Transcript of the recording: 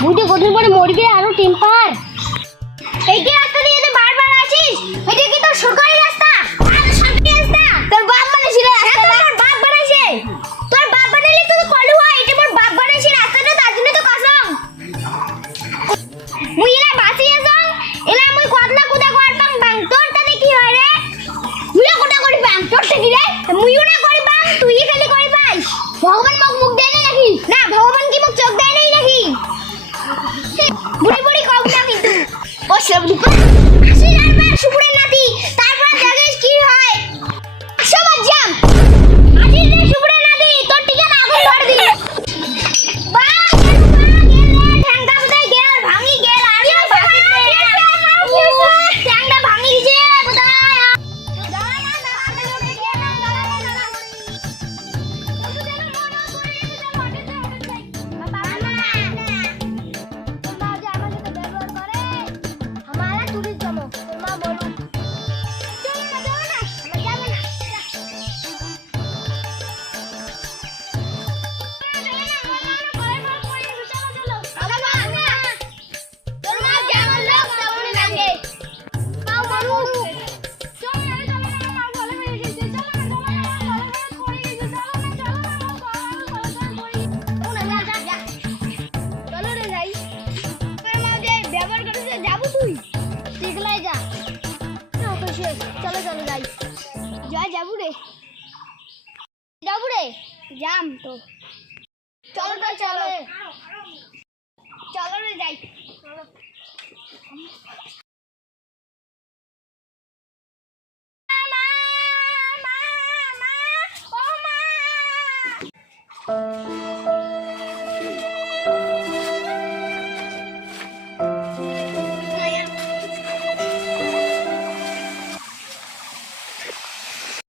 বুঝে কঠিন পরে মরবি আরও টেম্পার এইটি রাস্তা দিয়ে যে বারবার আসিস? এটা কি তোর সরকারি রাস্তা? আর সরকারি রাস্তা। তোর বাপ বানাইছে রাস্তা তোর বাপ বানাইছে। তোর বাপ বানাইলে তুই কলু হয় এটা মোর বাপ বানাইছে রাস্তাটা তার জন্য তো কসম। মুই এলা বাসি আছং এলা মুই কতলা কুদা করতাম বাং তোর তাতে কি হয় রে। মুইও কুদা করি বাং তোর থেকে রে? মুইও না করি বাং তুই খালি করি পাই ভগবান মুখ ও চলো চলো, যাই। যা, যাব রে। যাব রে, যাম তো। চলো তো, চলো। চলো রে, যাই।